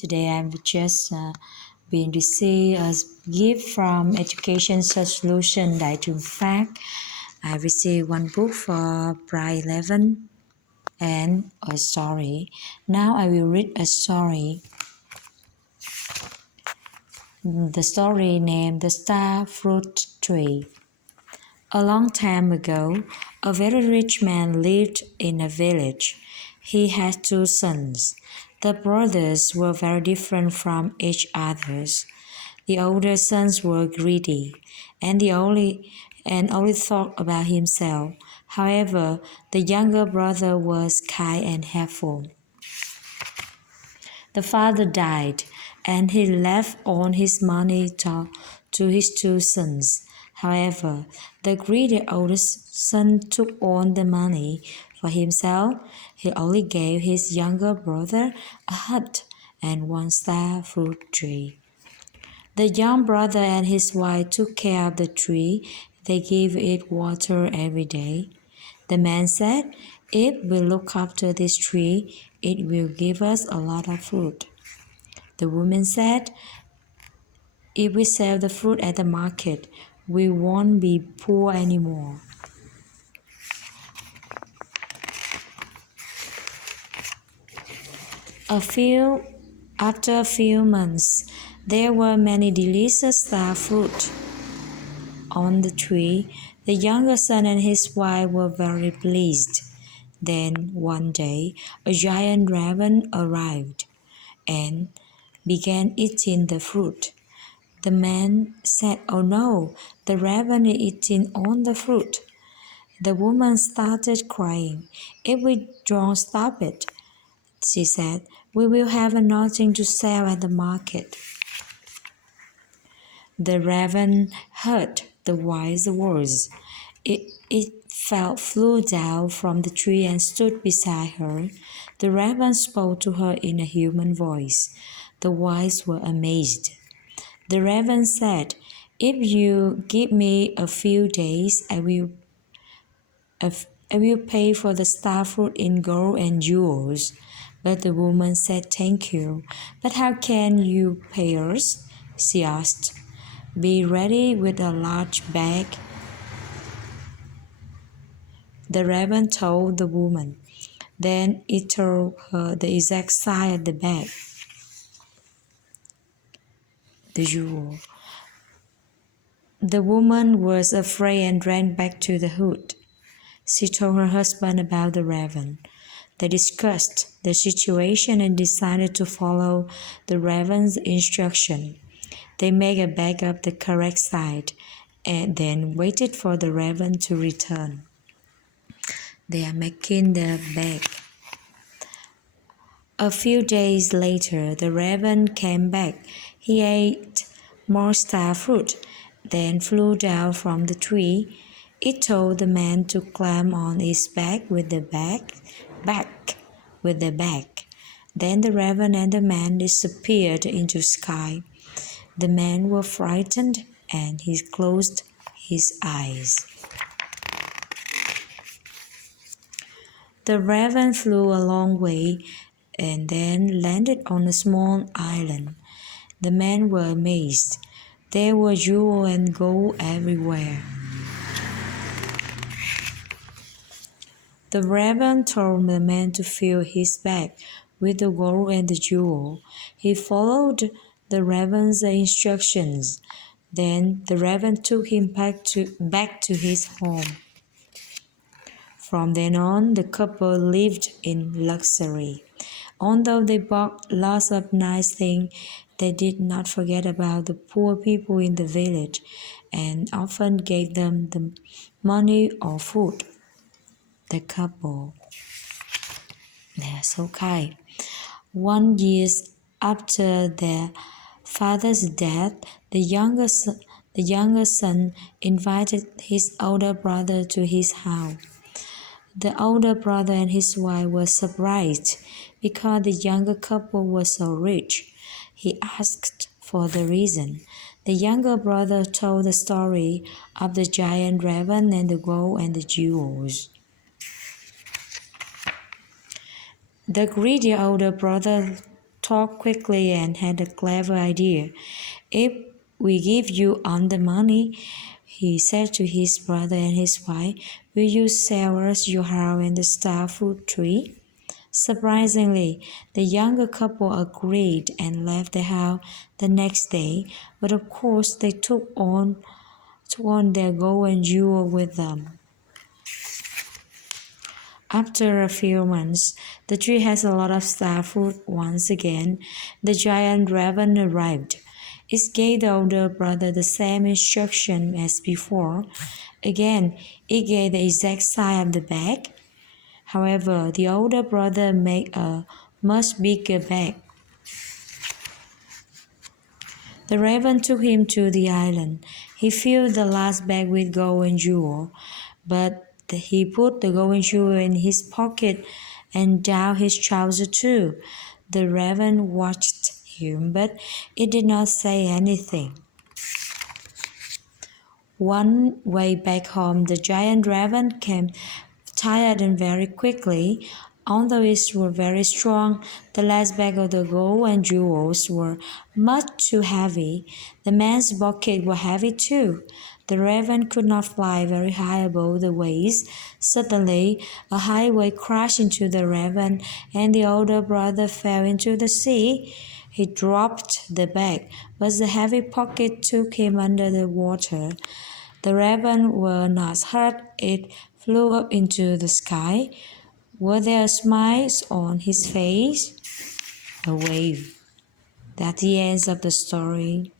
Today I've just been received a gift from Education Solution Đại Fact. I received one book for Pride 11 and a story. Now I will read a story. The story named The Star Fruit Tree. A long time ago, a very rich man lived in a village. He had two sons. The brothers were very different from each other. The older sons were greedy and only thought about himself. However, the younger brother was kind and helpful. The father died, and he left all his money to his two sons. However, the greedy oldest son took all the money for himself. He only gave his younger brother a hut and one star fruit tree. The young brother and his wife took care of the tree. They gave it water every day. The man said, "If we look after this tree, it will give us a lot of fruit." The woman said, "If we sell the fruit at the market, we won't be poor anymore." After a few months, there were many delicious star fruit on the tree. The younger son and his wife were very pleased. Then one day, a giant raven arrived and began eating the fruit. The man said, "Oh no, the raven is eating all the fruit." The woman started crying. "If we don't stop it," she said, "we will have nothing to sell at the market." The raven heard the wise words. It flew down from the tree and stood beside her. The raven spoke to her in a human voice. The wise were amazed. The raven said, "If you give me a few days, I will pay for the star fruit in gold and jewels." But the woman said, "Thank you. But how can you pay us?" she asked. "Be ready with a large bag." The raven told the woman. Then it told her the exact size of the bag. The jewel. The woman was afraid and ran back to the hut. She told her husband about the raven. They discussed the situation and decided to follow the raven's instruction. They made a bag of the correct size and then waited for the raven to return. They are making the bag. A few days later, the raven came back. He ate more star fruit, then flew down from the tree. It told the man to climb on its back with the bag. Then the raven and the man disappeared into the sky. The man was frightened and he closed his eyes. The raven flew a long way and then landed on a small island. The men were amazed. There were jewels and gold everywhere. The raven told the man to fill his bag with the gold and the jewel. He followed the raven's instructions. Then the raven took him back to his home. From then on, the couple lived in luxury. Although they bought lots of nice things, they did not forget about the poor people in the village and often gave them the money or food. The couple, they are so kind. 1 year after their father's death, the younger son invited his older brother to his house. The older brother and his wife were surprised because the younger couple was so rich. He asked for the reason. The younger brother told the story of the giant raven and the gold and the jewels. The greedy older brother talked quickly and had a clever idea. "If we give you all the money," he said to his brother and his wife, "will you sell us your house and the star fruit tree?" Surprisingly, the younger couple agreed and left the house the next day, but of course they took on their gold and jewel with them. After a few months, the tree has a lot of star fruit once again. The giant raven arrived. It gave the older brother the same instruction as before. Again, it gave the exact size of the bag. However, the older brother made a much bigger bag. The raven took him to the island. He filled the last bag with gold and jewel, but he put the gold and jewel in his pocket and down his trouser too. The raven watched him, but it did not say anything. One way back home, the giant raven came tired and very quickly. Although it was very strong, the last bag of the gold and jewels were much too heavy. The man's bucket was heavy too. The raven could not fly very high above the waves. Suddenly, a highway crashed into the raven, and the older brother fell into the sea. He dropped the bag, but the heavy pocket took him under the water. The raven was not hurt. It flew up into the sky. Were there smiles on his face? A wave. That's the end of the story.